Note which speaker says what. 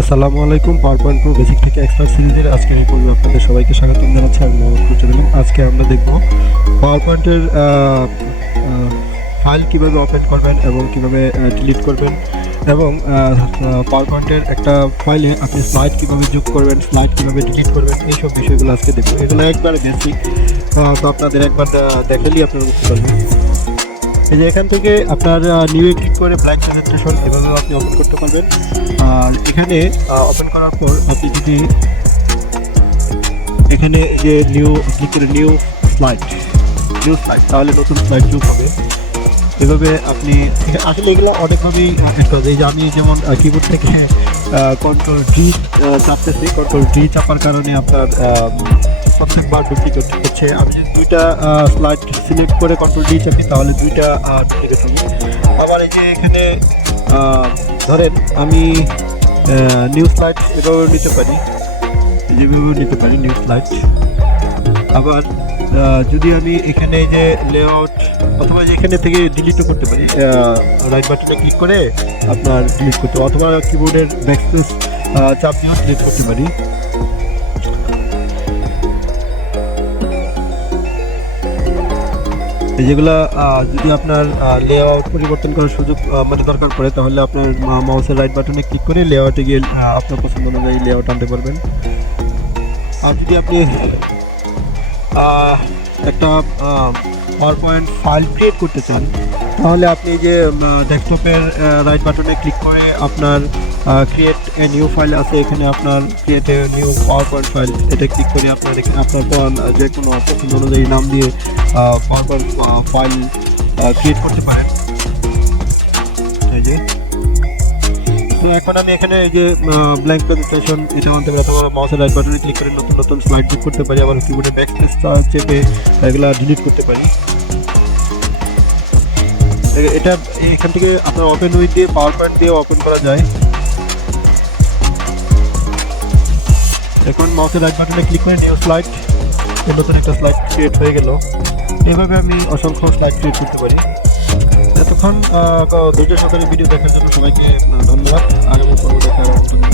Speaker 1: আসসালামু আলাইকুম PowerPoint pro basic থেকে এক্সপার্ট সিরিজের আজকের এই পর্বে আপনাদের সবাইকে স্বাগত জানাচ্ছি। আমি মোহাম্মদ কুচুরুলিম আজকে আমরা দেখব পাওয়ার পয়েন্টের ফাইল কীভাবে ওপেন করবেন এবং কীভাবে ডিলিট করবেন এবং পাওয়ার পয়েন্টের একটা ফাইলে আপনি স্লাইড কীভাবে যোগ করবেন স্লাইড কীভাবে ডিলিট করবেন, এইসব বিষয়গুলো আজকে দেখব। এগুলো একবারে বেসিক তো আপনাদের একবার দেখালেই আপনারা বুঝতে পারবেন। এই যে এখান থেকে আপনার নিউ ক্লিক করে ব্ল্যাঙ্ক প্রেজেন্টেশন এভাবে আপনি ওপেন করতে পারবেন। আর এখানে ওপেন করার পর আপনি যদি এখানে যে নিউ ক্লিক করে নিউ স্লাইড নিউ স্লাইড তাহলে নতুন স্লাইড যোগ হবে এভাবে আপনি, আসলে এগুলো অনেকভাবেই অ্যাড করা যায়। যে আমি যেমন কিবোর্ড থেকে কন্ট্রোল ডি চাপতেছি। কন্ট্রোল ডি চাপার কারণে আপনার প্রত্যেকবার ডুপ্লিকেট হচ্ছে। আমি যদি দুইটা স্লাইড সিলেক্ট করে কন্ট্রোল ডি চাপি, তাহলে দুইটা ডুপ্লিকেট হবে আবার এই যে এখানে ধরেন আমি নিউ স্লাইড এভাবে নিতে পারি। যেভাবে নিতে পারি নিউ স্লাইড আবার যদি আমি এখানে যে লেআউট অথবা এখানে থেকে ডিলিটও করতে পারি রাইট বাটনে ক্লিক করে আপনার ডিলিট করতে অথবা কিবোর্ডের ব্যাকস্পেস চাপ দিয়েও ডিলিট করতে পারি। যেগুলা যদি আপনার লেআউট পরিবর্তন করার সুযোগ মানে দরকার পড়ে, তাহলে আপনার মাউসের রাইট বাটনে ক্লিক করে লেআউটে গিয়ে আপনার পছন্দ অনুযায়ী লেআউট আনতে পারবেন। আর যদি আপনি একটা পাওয়ার পয়েন্ট ফাইল ক্রিয়েট করতে চান, তাহলে আপনি যে ডেস্কটপের রাইট বাটনে ক্লিক করে আপনার ক্রিয়েট এ নিউ ফাইল আছে, এখানে আপনার create a new PowerPoint file এটা ক্লিক করে আপনার এখানে, আপনার যে কোনো পছন্দ অনুযায়ী নাম দিয়ে পাওয়ার ফাইল ক্রিয়েট করতে পারেন। তো এখন আমি এখানে এই যে ব্ল্যাঙ্ক প্রেজেন্টেশন এটা আনতে পারি অথবা মাউসের রাইট বাটনে ক্লিক করে নতুন নতুন স্লাইড যোগ করতে পারি, আবার কিবোর্ডে ব্যাক চেপে এগুলা ডিলিট করতে পারি। এটা এখান থেকে আপনার ওপেন উইথ দিয়ে পাওয়ার পয়েন্ট দিয়ে ওপেন করা যায়। এখন মাউসের রাইট বাটনে ক্লিক করে নিউ স্লাইড নতুন একটা স্লাইড ক্রিয়েট হয়ে গেল। এইভাবে আমি অসংখ্য স্লাইড ক্রিয়েট করতে পারি এতক্ষণ ধৈর্য সহকারে ভিডিও দেখার জন্য সবাইকে ধন্যবাদ আগামী দেখার জন্য।